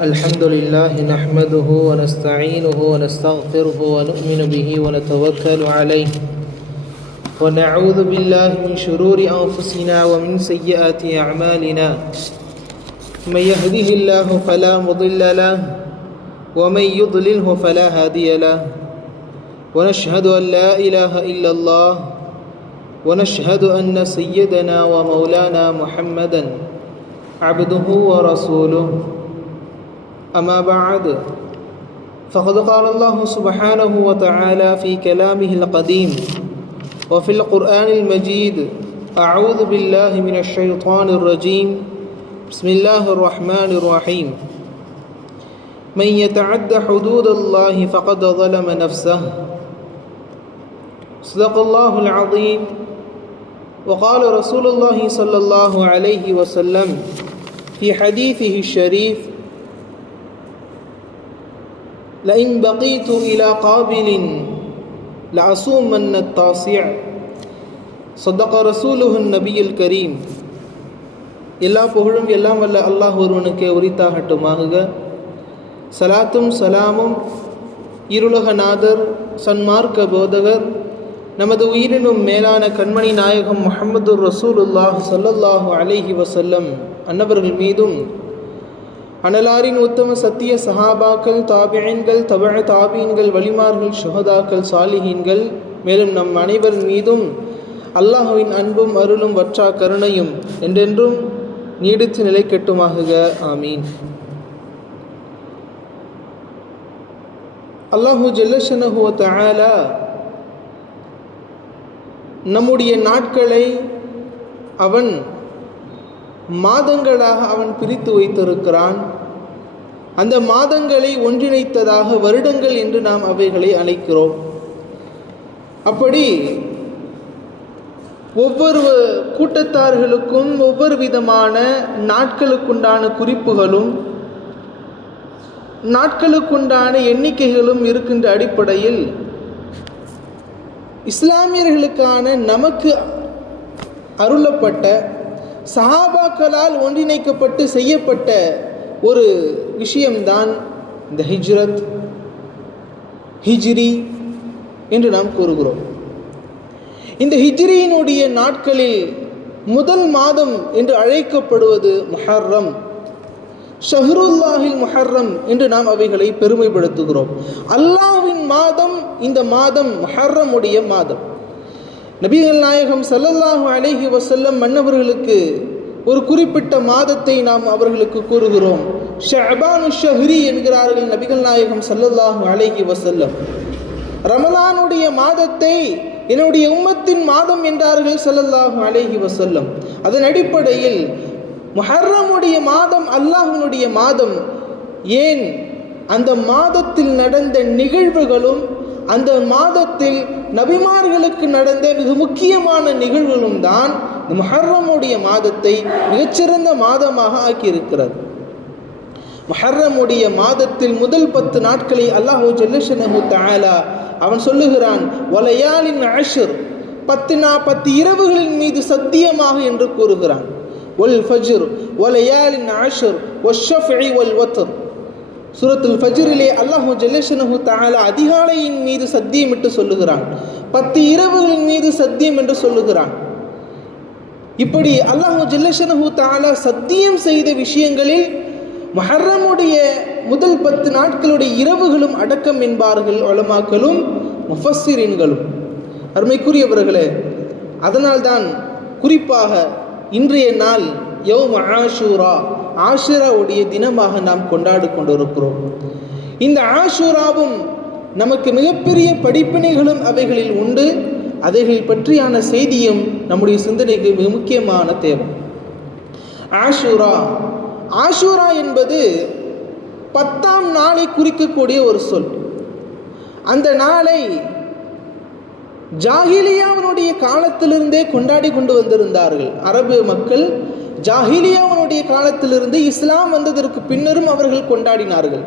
الحمد لله نحمده ونستعينه ونستغفره ونؤمن به ونتوكل عليه ونعوذ بالله من شرور أنفسنا ومن سيئات أعمالنا من يهده الله فلا مضل له ومن يضلله فلا هادي له ونشهد أن لا إله إلا الله ونشهد أن سيدنا ومولانا محمدا عبده ورسوله أما بعد فقد قال الله سبحانه وتعالى في كلامه القديم وفي القرآن المجيد أعوذ بالله من الشيطان الرجيم بسم الله الرحمن الرحيم من يتعد حدود الله فقد ظلم نفسه صدق الله العظيم وقال رسول الله صلى الله عليه وسلم في حديثه الشريف لئن بقيت إلى قابل لأصومن التاسع صدق رسوله النبي الكريم. எல்லா புகழும் எல்லாம் வல்ல அல்லாஹ் ஒருவனுக்கே உரித்தாகட்டுமாக. சலாத்தும் சலாமும் இருலக நாதர் சன்மார்க்க போதகர் நமது உயிரினும் மேலான கண்மணி நாயகம் முஹம்மது ரசூலுல்லாஹ் ஸல்லல்லாஹு அலைஹி வஸல்லம் அன்னவர்கள் மீதும், அனலாரின் உத்தம சத்திய சஹாபாக்கள், தாபிஈன்கள், தபஅ தாபீன்கள், வலிமார்கள், ஷுஹதாக்கள், சாலிஹீன்கள், மேலும் நம் அனைவர் மீதும் அல்லாஹ்வின் அன்பும் அருளும் வற்றா கருணையும் என்றென்றும் நீடித்து நிலைக்கட்டுமாக. ஆமீன். அல்லாஹு ஜல்லஷனஹு வ தஆலா நம்முடைய நாட்களை அவன் மாதங்களாக அவன் பிரித்து வைத்திருக்கிறான். அந்த மாதங்களை ஒன்றிணைத்ததாக வருடங்கள் என்று நாம் அவைகளை அழைக்கிறோம். அப்படி ஒவ்வொரு கூட்டத்தார்களுக்கும் ஒவ்வொரு விதமான நாட்களுக்குண்டான குறிப்புகளும் நாட்களுக்குண்டான எண்ணிக்கைகளும் இருக்கின்ற அடிப்படையில் இஸ்லாமியர்களுக்கான நமக்கு அருளப்பட்ட சஹாபாக்களால் ஒன்றிணைக்கப்பட்டு செய்யப்பட்ட ஒரு விஷயம்தான் இந்த ஹிஜ்ரி என்று நாம் கூறுகிறோம். இந்த ஹிஜ்ரியினுடைய நாட்களில் முதல் மாதம் என்று அழைக்கப்படுவது முஹர்ரம், ஷஹ்ருல்லாஹில் முஹர்ரம் என்று நாம் அவைகளை பெருமைப்படுத்துகிறோம். அல்லாஹ்வின் மாதம் இந்த மாதம் முஹர்ரமுடைய மாதம். நபிகள் நாயகம் ஸல்லல்லாஹு அலைஹி வஸல்லம் மன்னவர்களுக்கு ஒரு குறிப்பிட்ட மாதத்தை நாம் அவர்களுக்கு கூறுகிறோம். ஷஅபானு ஷஹ்ரி என்கிறார்கள் நபிகள் நாயகம் ஸல்லல்லாஹு அலைஹி வஸல்லம். ரமலானுடைய மாதத்தை என்னுடைய உம்மத்தின் மாதம் என்றார்கள் ஸல்லல்லாஹு அலைஹி வஸல்லம். அதன் அடிப்படையில் முஹர்ரமுடைய மாதம் அல்லாஹ்வினுடைய மாதம். ஏன்? அந்த மாதத்தில் நடந்த நிகழ்வுகளும் அந்த மாதத்தில் நபிமார்களுக்கு நடந்த மிக முக்கியமான நிகழ்வுகளும் தான் முஹர்ரமுடைய மாதத்தை மிகச்சிறந்த மாதமாக ஆக்கியிருக்கிறது. முஹர்ரமுடைய மாதத்தில் முதல் 10 நாட்களை அல்லாஹ் ஜல்லஷனஹு தஆலா அவன் சொல்லுகிறான், வலயாலின் அஷ்ர், 10 இரவுகளின் மீது சத்தியமாக என்று கூறுகிறான். வல் ஃபஜ்ர் வலயாலின் அஷ்ர் வஷ்ஷஃபஇ வல் வத்ர். சூரத்துல் ஃபஜ்ரிலே அல்லாஹ் ஜல்லஷனஹு தஆலா அதிகாலையின் மீது சத்தியமிட்டு சொல்லுகிறான், 10 இரவுகளின் மீது சத்தியம் என்று சொல்லுகிறான். இப்படி அல்லாஹ் ஜல்லஷனஹு தஆலா சத்தியம் செய்த விஷயங்களில் முஹர்ரமுடைய முதல் 10 நாட்களுடைய இரவுகளும் அடக்கம் என்பார்கள் உலமாக்களும் முஃபஸ்ஸிரீன்களும். அருமைக்குரியவர்களே, அதனால்தான் குறிப்பாக இன்றைய நாள் யௌம் ஆஷூரா, ஆஷுராவுடைய தினமாக நாம் கொண்டாடி கொண்டிருக்கிறோம். இந்த ஆஷூராவும் நமக்கு மிகப்பெரிய படிப்பினைகளும் அவைகளில் உண்டு. அவைகள் பற்றியான செய்தியும் நம்முடைய சிந்தனைக்கு மிக முக்கியமான தேவை. ஆஷூரா என்பது 10ஆம் நாளை குறிக்கக்கூடிய ஒரு சொல். அந்த நாளை ஜாஹிலியாவினுடைய காலத்திலிருந்தே கொண்டாடி கொண்டு வந்திருந்தார்கள் அரபு மக்கள். ஜாஹிலியாவினுடைய காலத்திலிருந்து இஸ்லாம் வந்ததற்கு பின்னரும் அவர்கள் கொண்டாடினார்கள்.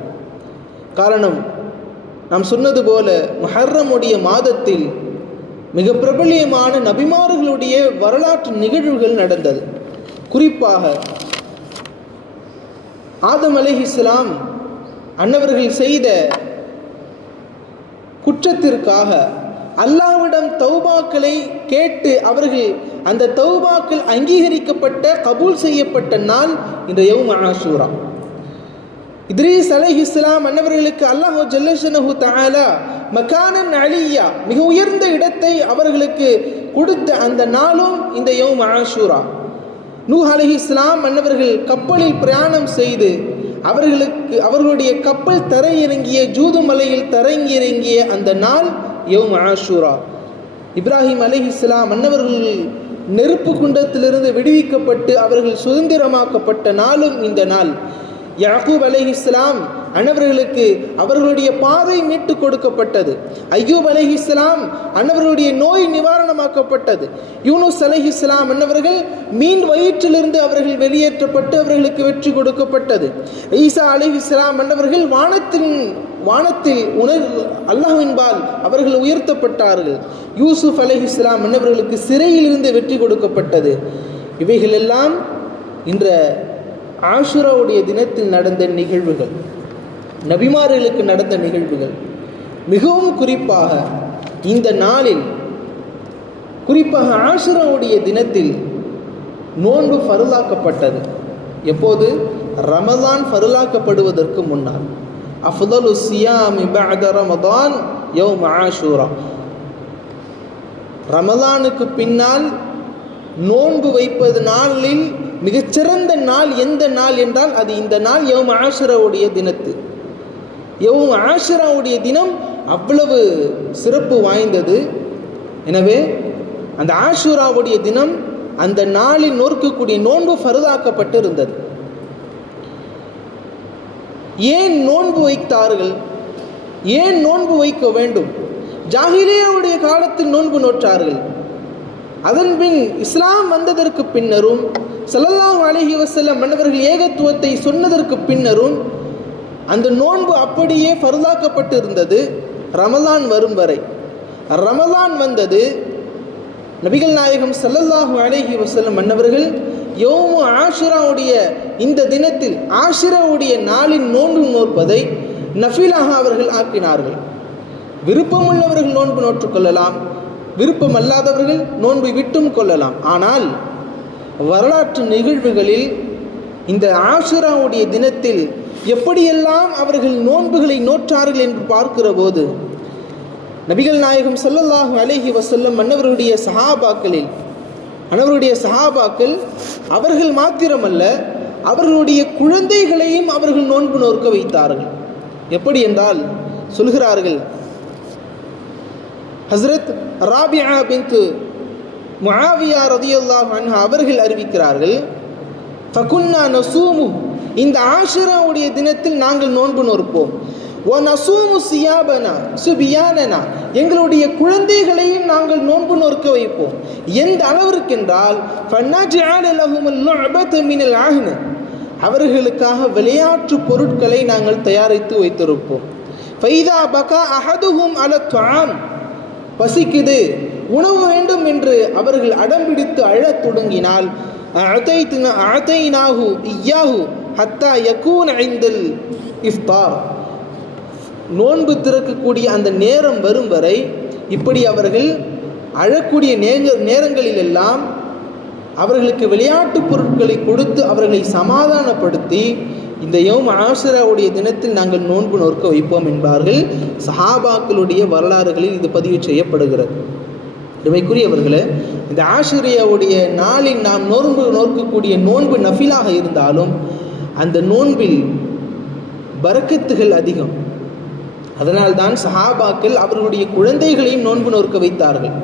காரணம், நாம் சொன்னது போல முஹர்ரமுடைய மாதத்தில் மிக பிரபலியமான நபிமார்களுடைய வரலாற்று நிகழ்வுகள் நடந்தது. குறிப்பாக ஆதம் அலைஹிஸ்ஸலாம் அன்னவர்கள் செய்த குற்றத்திற்காக அல்லாஹ்விடம் தௌபாக்களை கேட்டு அவர்கள் அந்த தௌபாக்கள் அங்கீகரிக்கப்பட்ட கபூல் செய்யப்பட்ட நாள் இந்த யௌம் ஆஷூரா. இத்ரீஸ் அலைஹிஸ்ஸலாம் அன்னவர்களுக்கு அல்லாஹ் ஜல்லஷனஹு தஆலா மகானன் அலியா, மிக உயர்ந்த இடத்தை அவர்களுக்கு கொடுத்த அந்த நாளும் இந்த யௌம் ஆஷூரா. நூஹ் அலைஹிஸ்ஸலாம் அன்னவர்கள் கப்பலில் பிரயாணம் செய்து அவர்களுடைய கப்பல் தரையிறங்கிய ஜூது மலையில் தரையிறங்கிய அந்த நாள் யௌம் ஆஷூரா. இப்ராஹிம் அலைஹிஸ்ஸலாம் அன்னவர்கள் நெருப்பு குண்டத்திலிருந்து விடுவிக்கப்பட்டு அவர்கள் சுதந்திரமாக்கப்பட்ட நாளும் இந்த நாள். யாக்கூப் அலைஹிஸ்ஸலாம் அன்னவர்களுக்கு அவர்களுடைய பாதை மீட்டு கொடுக்கப்பட்டது. அய்யூப் அலைஹிஸ்ஸலாம் அன்னவர்களுடைய நோய் நிவாரணமாக்கப்பட்டது. யூனுஸ் அலைஹிஸ்ஸலாம் அன்னவர்கள் மீன் வயிற்றிலிருந்து அவர்கள் வெளியேற்றப்பட்டு அவர்களுக்கு வெற்றி கொடுக்கப்பட்டது. ஈசா அலைஹிஸ்ஸலாம் அன்னவர்கள் வானத்தில் அல்லாஹ்வின்பால் அவர்கள் உயர்த்தப்பட்டார்கள். யூசுப் அலைஹிஸ்ஸலாம் அன்னவர்களுக்கு சிறையிலிருந்து வெற்றி கொடுக்கப்பட்டது. இவைகளெல்லாம் இன்ற ஆஷுராவுடைய தினத்தில் நடந்த நிகழ்வுகள், நபிமார்களுக்கு நடந்த நிகழ்வுகள். மிகவும் குறிப்பாக இந்த நாளில், குறிப்பாக ஆஷுராவுடைய தினத்தில் நோன்பு ஃபர்லாக்கப்பட்டது. எப்போது? ரமலான் ஃபர்லாக்கப்படுவதற்கு முன்னால். அஃதலு ஸியாமி பஅத ரமதான் யௌம் ஆஷூரா. ரமலானுக்கு பின்னால் நோன்பு வைப்பது நாளில் மிகச்சிறந்த நாள் எந்த நாள் என்றால் அது இந்த நாள் யௌம் ஆஷுராவுடைய தினத்து. யௌம் ஆஷுராவுடைய தினம் அவ்வளவு சிறப்பு வாய்ந்தது. எனவே அந்த ஆஷுராவுடைய தினம் அந்த நாளில் நோக்கக்கூடிய நோன்பு ஃபர்தாக்கப்பட்டு இருந்தது. ஏன் நோன்பு வைத்தார்கள்? ஏன் நோன்பு வைக்க வேண்டும்? ஜாஹிலியாவுடைய காலத்தில் நோன்பு நோற்றார்கள். அதன்பின் இஸ்லாம் வந்ததற்கு பின்னரும் ஸல்லல்லாஹு அலைஹி வஸல்லம் மன்னவர்கள் ஏகத்துவத்தை சொன்னதற்கு பின்னரும் அந்த நோன்பு அப்படியே ஃபர்லாக்கப்பட்டு இருந்தது ரமலான் வரும் வரை. ரமலான் வந்தது, நபிகள் நாயகம் ஸல்லல்லாஹு அலைஹி வஸல்லம் மன்னவர்கள் யௌம் ஆஷுராவுடைய இந்த தினத்தில் ஆஷுராவுடைய நாளின் நோன்பு நோற்பதை நஃபிலாக அவர்கள் ஆக்கினார்கள். விருப்பமுள்ளவர்கள் நோன்பு நோற்றுக்கொள்ளலாம், விருப்பம் அல்லாதவர்கள் நோன்பை விட்டும் கொள்ளலாம். ஆனால் வரலாற்று நிகழ்வுகளில் இந்த ஆஷுராவுடைய தினத்தில் எப்படியெல்லாம் அவர்கள் நோன்புகளை நோற்றார்கள் என்று பார்க்கிற போது நபிகள் நாயகம் ஸல்லல்லாஹு அலைஹி வஸல்லம் அன்னவருடைய சஹாபாக்கள் அவர்கள் மாத்திரமல்ல அவர்களுடைய குழந்தைகளையும் அவர்கள் நோன்பு நோக்க வைத்தார்கள். எப்படி என்றால் சொல்கிறார்கள், ஹஸ்ரத் ராபிஆ பின்த் முஆவியா ரலியல்லாஹு அன்ஹா அவர்கள் அறிவிக்கிறார்கள், ஃபகுன்னா நஸூமு, இந்த ஆஷுராவுடைய தினத்தில் நாங்கள் நோன்பு நோற்போம். வ நஸூமு சியாபனா சுபியானனா, எங்களுடைய குழந்தைகளையும் நாங்கள் நோன்பு நோக்க வைப்போம். எந்த அளவிற்கென்றால் ஃபனஜஅல லஹுமுல் லுஅபத மினல் அஹ்ன, அவர்களுக்காக விளையாட்டு பொருட்களை நாங்கள் தயாரித்து வைத்திருப்போம். ஃபைதா பகா அஹதுஹும் அல துஆம், பசிக்குது உணவு வேண்டும் என்று அவர்கள் அடம்பிடித்து அழத் தொடங்கினால் அஅதைனாஹு இய்யாஹு ஹத்தா யகூன இன்தல் இஃப்தார், நோன்பு திறக்கக்கூடிய அந்த நேரம் வரும் வரை இப்படி அவர்கள் அழக்கூடிய நேரங்களிலெல்லாம் அவர்களுக்கு விளையாட்டு பொருட்களை கொடுத்து அவர்களை சமாதானப்படுத்தி இந்த யௌம் ஆஷுராவுடைய தினத்தில் நாங்கள் நோன்பு நோக்க வைப்போம் என்பார்கள். சஹாபாக்களுடைய வரலாறுகளில் இது பதிவு செய்யப்படுகிறது. இவைக்குரியவர்களே, இந்த ஆஷுராவுடைய நாளில் நாம் நோக்கக்கூடிய நோன்பு நஃபிலாக இருந்தாலும் அந்த நோன்பில் பரக்கத்துகள் அதிகம். அதனால்தான் சஹாபாக்கள் அவர்களுடைய குழந்தைகளையும் நோன்பு நோக்க வைத்தார்கள்.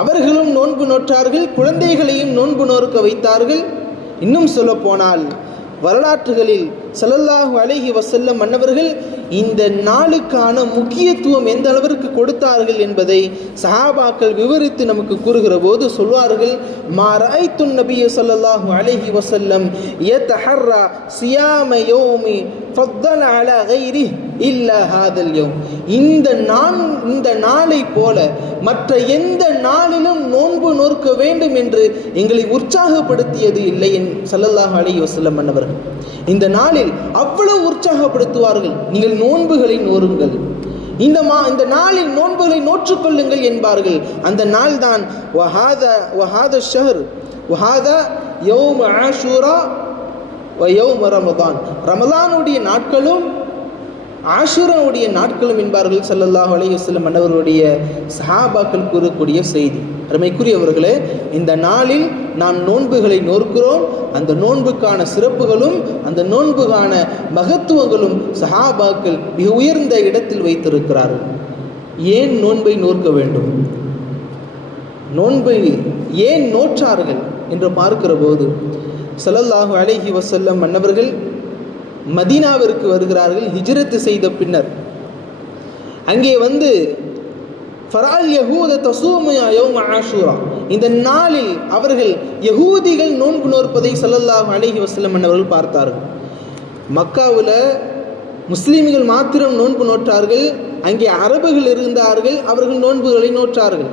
அவர்களும் நோன்பு நோற்றார்கள், குழந்தைகளையும் நோன்பு நோக்க வைத்தார்கள். இன்னும் சொல்ல போனால் வரலாற்றுகளில் ஸல்லல்லாஹு அலைஹி வஸல்லம் அன்னவர்கள் இந்த நாளுக்கான முக்கியத்துவம் எந்த அளவிற்கு கொடுத்தார்கள் என்பதை சஹாபாக்கள் விவரித்து நமக்கு கூறுகிற போது சொல்வார்கள், மா ரஅய்துன் நபிய ஸல்லல்லாஹு அலைஹி வஸல்லம் யதஹர்ரா சியாம யௌமி ஃபத்தல அலா கைரிஹி இல்லா ஹாதல் யௌம். இந்த நாளை போல மற்ற எந்த நாளிலும் நோன்பு நோற்க வேண்டும் என்று எங்களை உற்சாகப்படுத்தியது இல்லை ஸல்லல்லாஹு அலைஹி வஸல்லம் அன்னவர்கள். இந்த நாளில் அவ்வளவு உற்சாகப்படுத்துவார்கள், நீங்கள் நோன்புகளை நோருங்கள், இந்த நாளில் நோன்புகளை நோற்றுக்கொள்ளுங்கள் என்பார்கள். அந்த நாள் தான் வஹாதா ஷஹர் வஹாதா யௌம் ஆஷூரா வ யௌம் ரமதான். ரமலானுடைய நாட்களும் ஆஷூராவுடைய நாட்களும் என்பார்கள் ஸல்லல்லாஹு அலைஹி வஸல்லம் அன்னவர்களுடைய சஹாபாக்கள் கூறக்கூடிய செய்தி. அருமைக்குரியவர்களே, இந்த நாளில் நாம் நோன்புகளை நோக்கிறோம். அந்த நோன்புக்கான சிறப்புகளும் அந்த நோன்புக்கான மகத்துவங்களும் சஹாபாக்கள் மிக உயர்ந்த இடத்தில் வைத்திருக்கிறார்கள். ஏன் நோன்பை நோக்க வேண்டும், நோன்பை ஏன் நோற்றார்கள் என்று பார்க்கிற போது ஸல்லல்லாஹு அலைஹி வஸல்லம் அன்னவர்கள் மதீனாவிற்கு வருகிறார்கள். ஹிஜ்ரத் செய்த பின்னர் அங்கே வந்து ஃபரால் யஹூத தஸூமு யௌம ஆஷூரா, இந்த நாளில் அவர்கள் யஹூதிகள் நோன்பு நோற்பதை ஸல்லல்லாஹு அலைஹி வஸல்லம் அன்னவர்கள் பார்த்தார்கள். மக்காவில் முஸ்லீம்கள் மாத்திரம் நோன்பு நோற்றார்கள், அங்கே அரபுகள் இருந்தார்கள், அவர்கள் நோன்புகளை நோற்றார்கள்.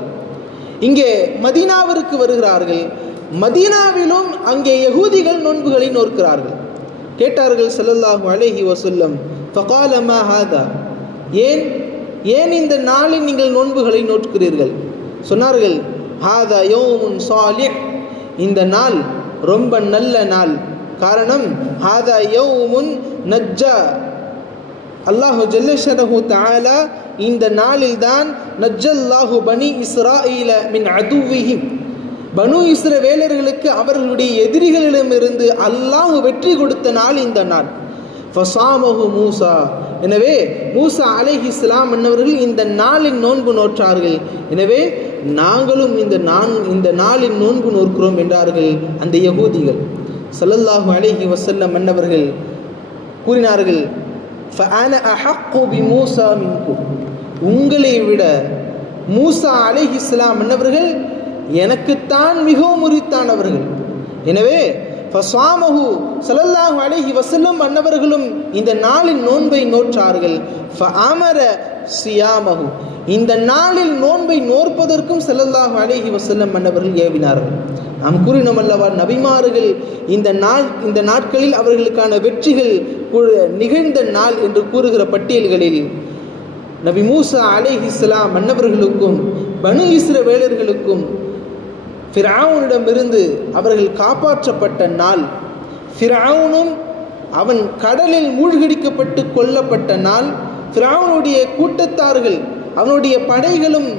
இங்கே மதீனாவிற்கு வருகிறார்கள், மதீனாவிலும் அங்கே யஹூதிகள் நோன்புகளை நோக்கிறார்கள். கேட்டார்கள் ஸல்லல்லாஹு அலைஹி வஸல்லம், ஃபகால மா ஹாதா, ஏன் இந்த நாளில் நீங்கள் நோன்புகளை நோட்கிறீர்கள்? சொன்னார்கள், ஹாதா யௌமுன் சாலிஹ், இந்த நாள் ரொம்ப நல்ல நாள். காரணம், ஹாதா யௌமுன் நஜ்ஜா அல்லாஹு ஜல்லஷனஹு தஆலா இந்த நாளில் தான் நஜ்ஜல்லாஹு பனி இஸ்ராஈல மின் அதுவிஹிம், பனு இஸ்ரவேலர்களுக்கு அவர்களுடைய எதிரிகளிடமிருந்து அல்லாஹ் வெற்றி கொடுத்த நாள் இந்த நாள். ஃபஸாமஹு மூசா, எனவே மூசா அலைஹிஸ்ஸலாம் அன்னவர்கள் இந்த நாளின் நோன்பு நோற்றார்கள். எனவே நாங்களும் இந்த நாளின் நோன்பு நோக்கிறோம் என்றார்கள் அந்த யஹூதிகள். ஸல்லல்லாஹு அலைஹி வஸல்லம் அன்னவர்கள் கூறினார்கள், ஃபஅன அஹக்கு பிமூசா மின்கும், உங்களை விட மூசா அலைஹிஸ்ஸலாம் அன்னவர்கள் எனக்குத்தான் மிகவும் உரித்தானவர்கள். எனவே ஃபஸாமஹு ஸல்லல்லாஹு அலைஹி வஸல்லம் அன்னவர்களும் இந்த நாளின் நோன்பை நோற்றார்கள். ஃபஅமர சியாமஹு, இந்த நாளில் நோன்பை நோற்பதற்கும் ஸல்லல்லாஹு அலைஹி வஸல்லம் அன்னவர்கள் ஏவினார்கள். நாம் கூறினோம் அல்லவா, நபிமார்கள் இந்த நாட்களில் அவர்களுக்கான வெற்றிகள் நிகழ்ந்த நாள் என்று கூறுகிற பட்டியல்களில் நபி மூசா அலைஹிஸ்ஸலாம் அன்னவர்களுக்கும் பனு இஸ்ரவேலர்களுக்கும் ஃபிரௌனிடமிருந்து அவர்கள் காப்பாற்றப்பட்ட நாள், ஃபிரௌனும் அவன் கடலில் மூழ்கடிக்கப்பட்டு கொல்லப்பட்ட நாள், ஃபிரௌனுடைய கூட்டத்தார்கள் அவனுடைய படைகளும்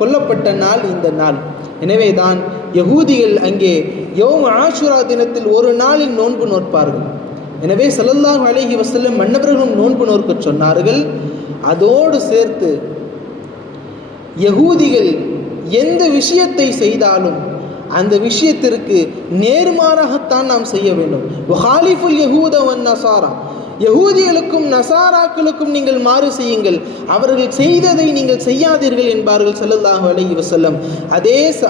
கொல்லப்பட்ட நாள் இந்த நாள். எனவே தான் யஹூதிகள் அங்கே யௌம் ஆஷுரா தினத்தில் ஒரு நாளில் நோன்பு நோற்பார்கள். எனவே ஸல்லல்லாஹு அலைஹி வஸல்லம் மன்னவர்களும் நோன்பு நோற்க சொன்னார்கள். அதோடு சேர்த்து யஹூதிகள் எந்த விஷயத்தை செய்தாலும் அந்த விஷயத்திற்கு நேர்மாறாகத்தான் நாம் செய்ய வேண்டும். வஹாலிஃபுல் யஹூத வன் நஸாரா, யஹூதிகளுக்கும் நசாராக்களுக்கும் நீங்கள் மாறு செய்யுங்கள், அவர்கள் செய்ததை நீங்கள் செய்யாதீர்கள் என்பார்கள் ஸல்லல்லாஹு அலைஹி வஸல்லம்.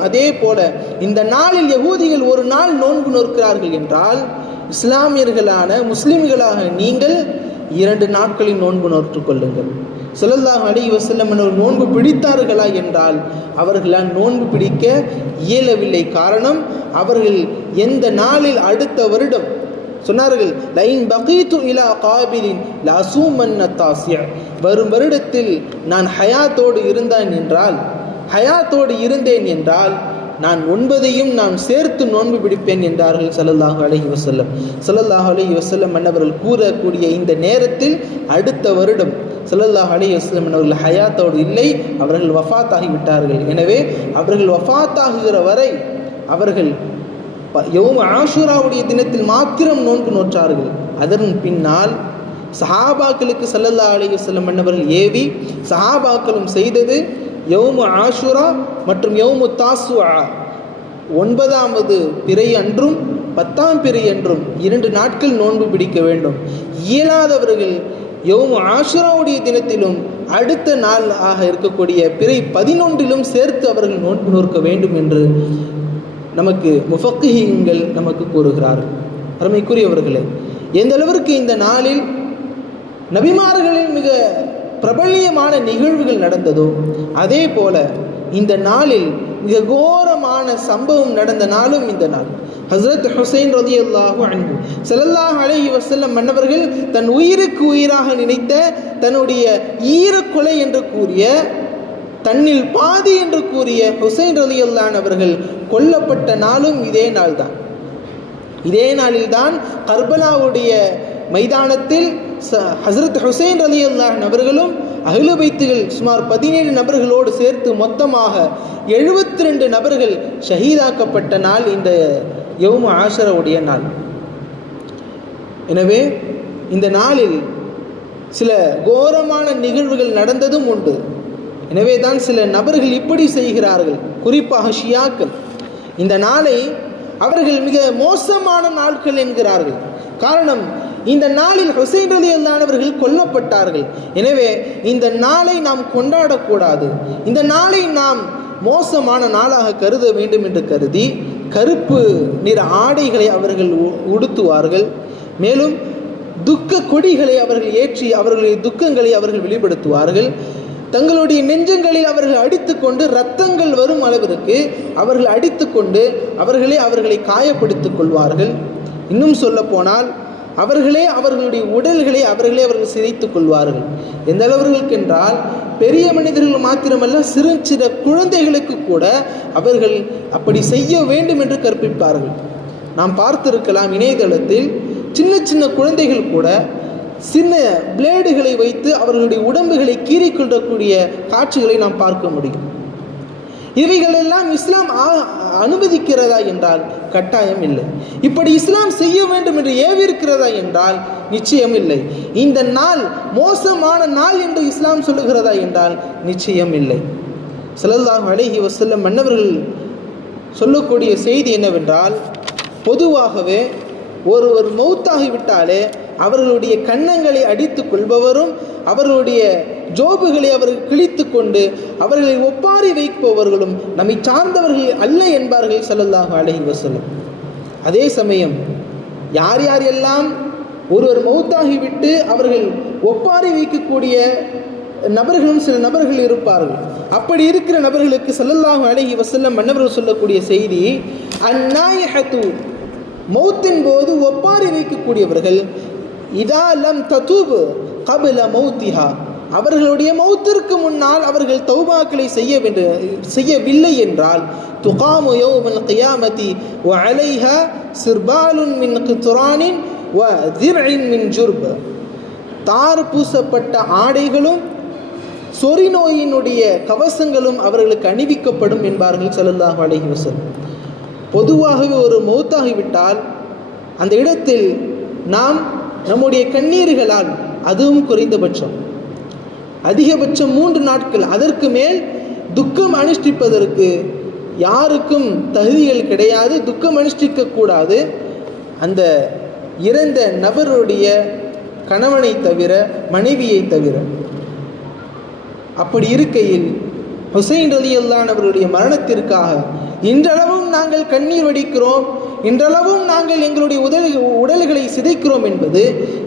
அதே போல இந்த நாளில் யஹூதிகள் ஒரு நாள் நோன்பு நோக்கிறார்கள் என்றால், இஸ்லாமியர்களான முஸ்லிம்களாக நீங்கள் 2 நாட்களில் நோன்பு நோற்றுக் கொள்ளுங்கள். ஸல்லல்லாஹு அலைஹி வஸல்லம் நோன்பு பிடித்தார்களா என்றால் அவர்களால் நோன்பு பிடிக்க இயலவில்லை. காரணம், அவர்கள் எந்த நாளில் அடுத்த வருடம் சொன்னார்கள், லைன் பகீது இலா காபிலின் லசூமன் தாசிய, வரும் வருடத்தில் நான் ஹயாத்தோடு இருந்தேன் என்றால் நான் 9ஐயும் நான் சேர்த்து நோன்பு பிடிப்பேன் என்றார்கள் ஸல்லல்லாஹு அலைஹி வஸல்லம். ஸல்லல்லாஹு அலைஹி வஸல்லம் அவர்கள் கூறக்கூடிய இந்த நேரத்தில் அடுத்த வருடம் ஸல்லல்லாஹு அலைஹி வஸல்லம் அவர்கள் ஹயாத்தோடு இல்லை, அவர்கள் வஃபாத் ஆகிவிட்டார்கள். எனவே அவர்கள் வஃபாத் ஆகுகிற வரை அவர்கள் யௌம் ஆஷுராவுடைய தினத்தில் மாத்திரம் நோன்பு நோற்றார்கள். அதன் பின்னால் சஹாபாக்களுக்கு ஸல்லல்லாஹு அலைஹி வஸல்லம் அவர்கள் ஏவி சஹாபாக்களும் செய்தது யௌம் ஆஷுரா மற்றும் யௌம் தாசுஆ 9வது பிறை அன்றும் 10ஆம் பிறை அன்றும் 2 நாட்கள் நோன்பு பிடிக்க வேண்டும். இயலாதவர்கள் யௌமு ஆஷுராவுடைய தினத்திலும் அடுத்த நாள் ஆக இருக்கக்கூடிய பிறை 11லும் சேர்த்து அவர்கள் நோன்பு நோக்க வேண்டும் என்று நமக்கு முஃபக்கிஹீன்கள் நமக்கு கூறுகிறார்கள். அருமைக்குரியவர்களே, எந்த அளவிற்கு இந்த நாளில் நபிமார்களின் மிக பிரபல்யமான நிகழ்வுகள் நடந்ததோ அதே போல இந்த நாளில் மிக கோரமான சம்பவம் நடந்த நாளும் இந்த நாள். ஹஸ்ரத் ஹுசைன் ரலியல்லாஹு அன்ஹு ஸல்லல்லாஹு அலைஹி வஸல்லம் மன்னவர்கள் தன் உயிருக்கு உயிராக நினைத்த தன்னுடைய ஈரக்கொலை என்று கூறிய தன்னில் பாதி என்று கூறிய ஹுசைன் ரலியல்லாஹு அவர்கள் கொல்லப்பட்ட நாளும் இதே நாள்தான். இதே நாளில்தான் கர்பலாவுடைய மைதானத்தில் ஹஸ்ரத் ஹுசைன் ரலியல்லாஹு அவர்களும் அஹ்லு பைத்துகள் சுமார் 17 நபர்களோடு சேர்த்து மொத்தமாக 72 நபர்கள் ஷஹீதாக்கப்பட்ட நாள் இந்த யௌமு ஆஷராவுடைய நாள். எனவே இந்த நாளில் சில கோரமான நிகழ்வுகள் நடந்ததும் உண்டு. எனவே தான் சில நபர்கள் இப்படி செய்கிறார்கள், குறிப்பாக ஷியாக்கள். இந்த நாளை அவர்கள் மிக மோசமான நாட்கள் என்கிறார்கள். காரணம், இந்த நாளில் ஹுசைன் ரலியல்லாஹு அவர்கள் கொல்லப்பட்டார்கள். எனவே இந்த நாளை நாம் கொண்டாடக்கூடாது, இந்த நாளை நாம் மோசமான நாளாக கருத வேண்டும் என்று கருதி கருப்பு நிற ஆடைகளை அவர்கள் உடுத்துவார்கள். மேலும் துக்க கொடிகளை அவர்கள் ஏற்றி அவர்களுடைய துக்கங்களை அவர்கள் வெளிப்படுத்துவார்கள். தங்களுடைய நெஞ்சங்களில் அவர்கள் அடித்துக்கொண்டு இரத்தங்கள் வரும் அளவிற்கு அவர்கள் அடித்துக்கொண்டு அவர்களை காயப்படுத்திக் கொள்வார்கள். இன்னும் சொல்ல போனால் அவர்களுடைய உடல்களை அவர்கள் சிதைத்துக் கொள்வார்கள். எந்த அளவுக்கு என்றால் பெரிய மனிதர்கள் மாத்திரமல்ல, சிறு குழந்தைகளுக்கு கூட அவர்கள் அப்படி செய்ய வேண்டும் என்று கற்பிப்பார்கள். நாம் பார்த்திருக்கலாம், இணையதளத்தில் சின்ன குழந்தைகள் கூட சின்ன பிளேடுகளை வைத்து அவர்களுடைய உடம்புகளை கீறிக்கொள்ளக்கூடிய காட்சிகளை நாம் பார்க்க முடியும். இவைகளெல்லாம் இஸ்லாம் அனுமதிக்கிறதா என்றால் கட்டாயம் இல்லை. இப்படி இஸ்லாம் செய்ய வேண்டும் என்று ஏவிருக்கிறதா என்றால் நிச்சயம் இல்லை. இந்த நாள் மோசமான நாள் என்று இஸ்லாம் சொல்லுகிறதா என்றால் நிச்சயம் இல்லை. ஸல்லல்லாஹு அலைஹி வஸல்லம் மன்னவர்கள் சொல்லக்கூடிய செய்தி என்னவென்றால், பொதுவாகவே ஒருவர் மௌத்தாகிவிட்டாலே அவர்களுடைய கன்னங்களை அடித்துக் கொள்பவரும் அவர்களுடைய ஜோபுகளை அவர்கள் கிழித்து கொண்டு அவர்களை ஒப்பாரி வைப்பவர்களும் நம்மை சார்ந்தவர்கள் அல்ல என்பார்கள் ஸல்லல்லாஹு அலைஹி வஸல்லம். அதே சமயம் யார் எல்லாம் ஒருவர் மௌத்தாகிவிட்டு அவர்கள் ஒப்பாரி வைக்கக்கூடிய நபர்களும் சில நபர்கள் இருப்பார்கள். அப்படி இருக்கிற நபர்களுக்கு ஸல்லல்லாஹு அலைஹி வஸல்லம் மன்னவர்கள் சொல்லக்கூடிய செய்தி, அந்நாயஹத்து, மௌத்தின் போது ஒப்பாரி வைக்கக்கூடியவர்கள், இதா லம் ததூப் கப்ல மௌத்திஹா, அவர்களுடைய மௌத்திற்கு முன்னால் அவர்கள் தௌபாக்களை செய்யவில்லை என்றால், துகாமு யௌமல் கியாமதி வ அலைஹா சிர்பாலுன் மின் கித்ரானின் வ திர்இன் மின் ஜுர்ப், தார் பூசப்பட்ட ஆடைகளும் சொறி நோயினுடைய கவசங்களும் அவர்களுக்கு அணிவிக்கப்படும் என்பார்கள் ஸல்லல்லாஹு அலைஹி வஸல்லம். பொதுவாகவே ஒரு மௌத்தாகிவிட்டால் அந்த இடத்தில் நாம் நம்முடைய கண்ணீர்களால், அதுவும் குறைந்தபட்சம் அதிகபட்சம் 3 நாட்கள், அதற்கு மேல் துக்கம் அனுஷ்டிப்பதற்கு யாருக்கும் தகுதிகள் கிடையாது. துக்கம் அனுஷ்டிக்கக்கூடாது அந்த இறந்த நபருடைய கணவனை தவிர, மனைவியை தவிர. அப்படி இருக்கையில் ஹுசைன் ரலியல்லாஹு அவர்களுடைய மரணத்திற்காக இன்றளவும் நாங்கள் கண்ணீர் வடிக்கிறோம், இன்றளவும் நாங்கள் எங்களுடைய உடல்களை சிதைக்கிறோம் என்பது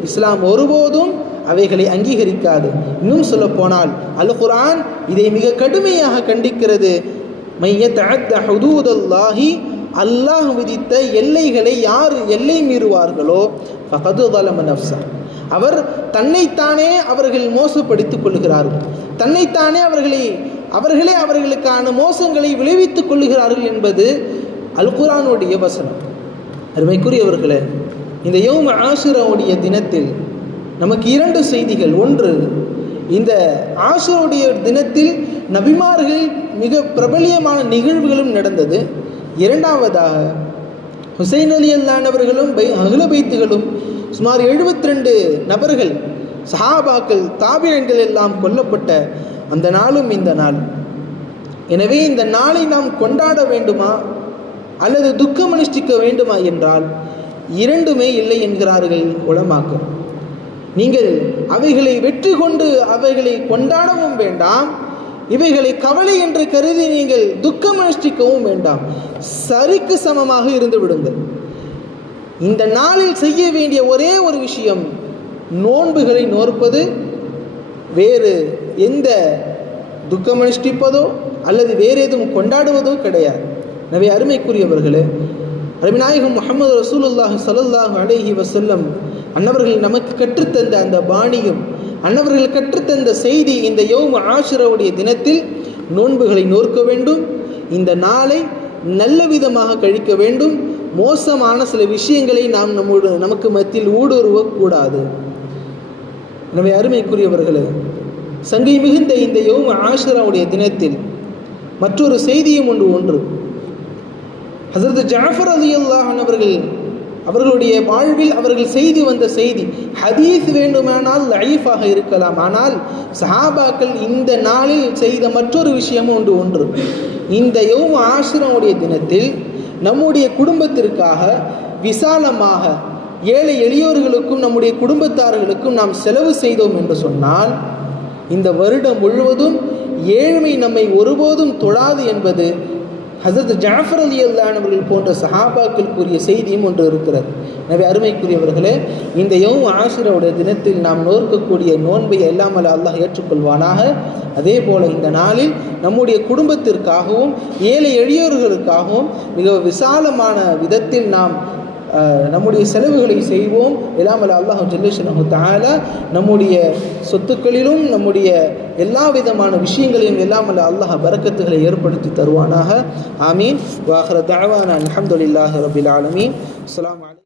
இஸ்லாம் ஒருபோதும் அவைகளை அங்கீகரிக்காது. இன்னும் சொல்ல போனால் அல் குர்ஆன் இதை மிக கடுமையாக கண்டிக்கிறது. மையத்தஅத்த ஹுதூதல்லாஹி, அல்லாஹ் விதித்த எல்லைகளை யார் எல்லை மீறுவார்களோ ஃபகது ஸலம நஃப்ஸா, அவர் தன்னைத்தானே அவர்கள் மோசப்படுத்திக் கொள்கிறார்கள், தன்னைத்தானே அவர்களே அவர்களுக்கான மோசங்களை விளைவித்துக் கொள்ளுகிறார்கள் என்பது அல் குர்ஆனுடைய வசனம். அருமைக்குரியவர்களே, இந்த யௌம ஆஷுராவுடைய தினத்தில் நமக்கு 2 செய்திகள். ஒன்று, இந்த ஆஷுராவுடைய தினத்தில் நபிமார்கள் மிக பிரபல்யமான நிகழ்வுகளும் நடந்தது. இரண்டாவதாக ஹுசைன் ரலியல்லாஹு அவர்களும் அஹ்லு பைத்துகளும் சுமார் 72 நபர்கள், சஹாபாக்கள், தாபிஈன்கள் எல்லாம் கொல்லப்பட்ட அந்த நாளும் இந்த நாள். எனவே இந்த நாளை நாம் கொண்டாட வேண்டுமா? அல்லது துக்கம் அனுஷ்டிக்க வேண்டுமா என்றால் இரண்டுமே இல்லை என்கிறார்கள் உலமாக்கள். நீங்கள் அவைகளை வெற்றி கொண்டு அவைகளை கொண்டாடவும் வேண்டாம், இவைகளை கவலை என்று கருதி நீங்கள் துக்கம் அனுஷ்டிக்கவும் வேண்டாம். சரிக்கு சமமாக இருந்து விடுங்கள். இந்த நாளில் செய்ய வேண்டிய ஒரே ஒரு விஷயம் நோன்புகளை நோற்பது, வேறு எந்த துக்கம் அனுஷ்டிப்பதோ அல்லது வேறு எதுவும் கொண்டாடுவதோ கிடையாது. எனவே அருமைக்குரியவர்களே, நபிநாயகம் முஹம்மது ரசூலுல்லாஹி ஸல்லல்லாஹு அலைஹி வஸல்லம் அன்னவர்கள் நமக்கு கற்றுத்தந்த அந்த பாணியும் அன்னவர்கள் கற்றுத்தந்த செய்தி, இந்த யௌம் ஆஷுராவுடைய தினத்தில் நோன்புகளை நோற்க வேண்டும், இந்த நாளை நல்ல விதமாக கழிக்க வேண்டும், மோசமான சில விஷயங்களை நாம் நமக்கு மத்தியில் ஊடுருவக்கூடாது. எனவே அருமைக்குரியவர்களே, சங்கை மிகுந்த இந்த யௌம் ஆஷுராவுடைய தினத்தில் மற்றொரு செய்தியும் ஒன்று. ஹஸரத் ஜாஃபர் ரலியல்லாஹு அன்ஹு அவர்களுடைய வாழ்வில் அவர்கள் செய்தி வந்த செய்தி ஹதீஸ் வேண்டுமானால் லைஃபாக இருக்கலாம், ஆனால் சஹாபாக்கள் இந்த நாளில் செய்த மற்றொரு விஷயமும் ஒன்று. இந்த யௌம் ஆஷுராவுடைய தினத்தில் நம்முடைய குடும்பத்திற்காக விசாலமாக ஏழை எளியோர்களுக்கும் நம்முடைய குடும்பத்தார்களுக்கும் நாம் செலவு செய்தோம் என்று சொன்னால் இந்த வருடம் முழுவதும் ஏழ்மை நம்மை ஒருபோதும் தொழாது என்பது ஹஸரத் ஜாஃபர் ரலியல்லாஹு அன்ஹு அவர்கள் போன்ற சஹாபாக்கள் கூறிய செய்தியும் ஒன்று இருக்கிறது. எனவே அருமைக்குரியவர்களே, இந்த யௌம் ஆஷுராவுடைய தினத்தில் நாம் நோற்கக்கூடிய நோன்பை எல்லாம் வல்ல அல்லாஹ் ஏற்றுக்கொள்வானாக. அதே போல இந்த நாளில் நம்முடைய குடும்பத்திற்காகவும் ஏழை எளியோர்களுக்காகவும் மிக விசாலமான விதத்தில் நாம் நம்முடைய செலவுகளை செய்வோம். எல்லாம் வல்ல அல்லாஹ் ஜல்லஷனஹு தஆலா நம்முடைய சொத்துக்களிலும் நம்முடைய எல்லா விதமான விஷயங்களையும் எல்லாம் வல்ல அல்லாஹ் பரக்கத்துகளை ஏற்படுத்தி தருவானாக. ஆமீன். வ ஆகிரு தஅவானா அல்ஹம்துலில்லாஹி ரப்பில் ஆலமீன். அஸ்ஸலாமு அலைக்கும்.